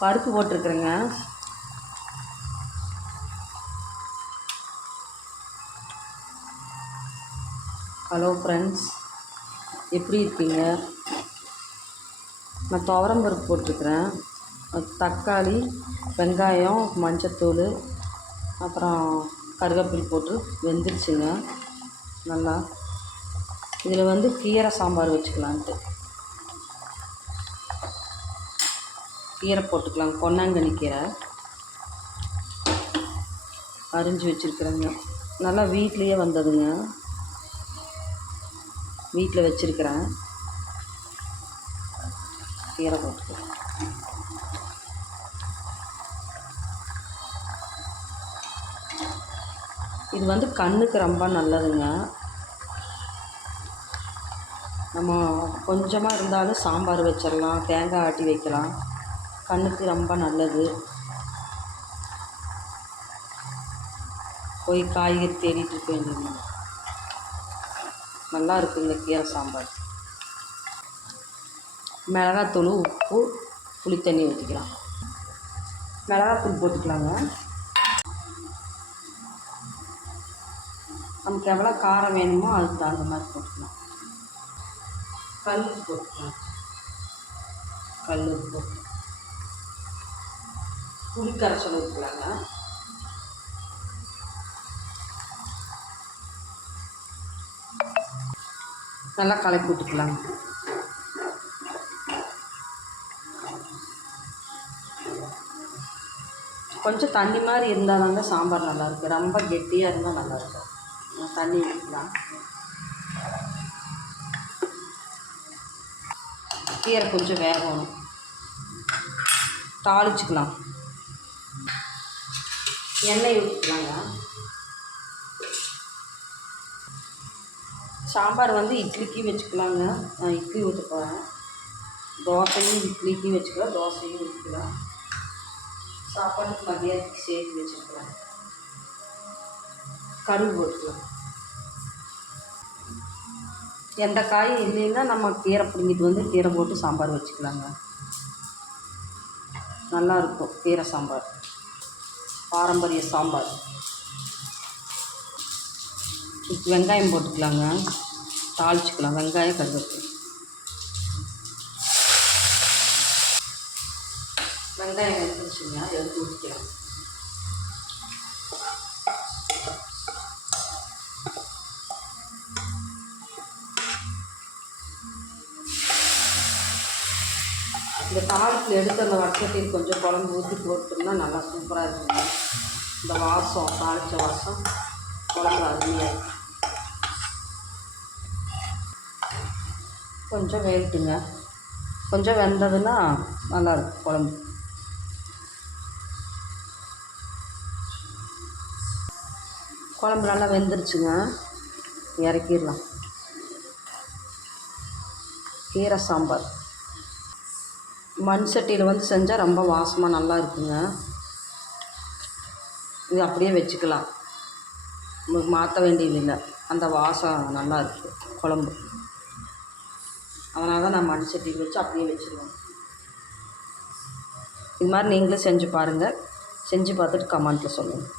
பருப்பு போட்டிருக்குறேங்க. Hello friends, எப்படி இருக்கீங்க? நான் துவரம் பருப்பு போட்டிருக்கிறேன். தக்காளி, வெங்காயம், மஞ்சத்தூள், அப்புறம் கருவேப்பிலை போட்டு வெந்துருச்சுங்க நல்லா. இதில் கீரை சாம்பார் வச்சுக்கலான்ட்டு கீரை போட்டுக்கலாம். பொன்னாங்கண்ணி கீரை அரிஞ்சு வச்சுருக்குறேங்க. நல்லா வீட்லேயே வந்ததுங்க, வீட்டில் வச்சுருக்கிறேன். கீரை போட்டுக்கலாம். இது கண்ணுக்கு ரொம்ப நல்லதுங்க. நம்ம கொஞ்சமாக இருந்தாலும் சாம்பார் வச்சிடலாம், தேங்காய் ஆட்டி வைக்கலாம். கண்ணுக்கு ரொம்ப நல்லது. போய் காய்கறி தேடிட்டு இருக்க வேண்டியது. நல்லா இருக்குங்க கீரை சாம்பார். மிளகாத்தூள், உப்பு, புளி தண்ணி ஊற்றிக்கலாம். மிளகாத்தூள் போட்டுக்கலாங்க. நமக்கு எவ்வளோ காரம் வேணுமோ அதுக்கு தகுந்த மாதிரி போட்டுக்கலாம். கல் போட்டுக்கலாம். கல் போட்டு புளி கரைசல் ஊற்றலாங்க. நல்லா கலக்கி விட்டுக்கலாங்க. கொஞ்சம் தண்ணி மாதிரி இருந்தால் தாங்க சாம்பார் நல்லாயிருக்கு. ரொம்ப கெட்டியாக இருந்தால் நல்லாயிருக்கும். தண்ணி ஊற்றிக்கலாம். கீரை கொஞ்சம் வேகணும். தாளிச்சுக்கலாம். எண்ணெய் ஊற்றிக்கலாங்க. சாம்பார் இட்லிக்கு வச்சுக்கலாங்க. நான் இட்லி ஊற்ற போகிறேன். தோசையும் இட்லிக்கு வச்சுக்கலாம், தோசையும் ஊற்றிக்கலாம். சாப்பாட்டுக்கு மதியத்துக்கு சேர்த்து வச்சுக்கலாம். கடுகு போட்டுக்கலாம். எந்த காயும் இல்லைன்னா நம்ம கீரை பிடிங்கிட்டு கீரை போட்டு சாம்பார் வச்சுக்கலாங்க. நல்லாயிருக்கும் கீரை சாம்பார், பாரம்பரிய சாம்பார். வெங்காயம் போட்டுக்கலாங்க. தாளிச்சுக்கலாம். வெங்காயம், கருவேப்பிலை. வெங்காயம் வெந்துருச்சுங்க, எடுத்து ஊற்றிக்கலாம். இந்த தாளிப்பில் எடுத்து அந்த வட்டத்தில் கொஞ்சம் குழம்பு ஊற்றி போட்டோம்னா நல்லா சூப்பராக இருக்குங்க. இந்த வாசம், தாளித்த வாசம் குழம்பு அருமையாக. கொஞ்சம் வேகட்டுங்க. கொஞ்சம் வெந்ததுன்னா நல்லாயிருக்கும் குழம்பு. குழம்பு நல்லா வெந்துருச்சுங்க, இறக்கிடலாம். கீரை சாம்பார் மண் சட்டியில் செஞ்சால் ரொம்ப வாசமாக நல்லா இருக்குங்க. இது அப்படியே வச்சுக்கலாம், உங்களுக்கு மாற்ற வேண்டியதில்லை. அந்த வாசம் நல்லா இருக்குது குழம்பு. அதனால தான் நான் மண் சட்டியில் வச்சு அப்படியே வச்சுருவேன். இது மாதிரி நீங்களும் செஞ்சு பாருங்கள். செஞ்சு பார்த்துட்டு கமெண்ட்டில் சொல்லுங்கள்.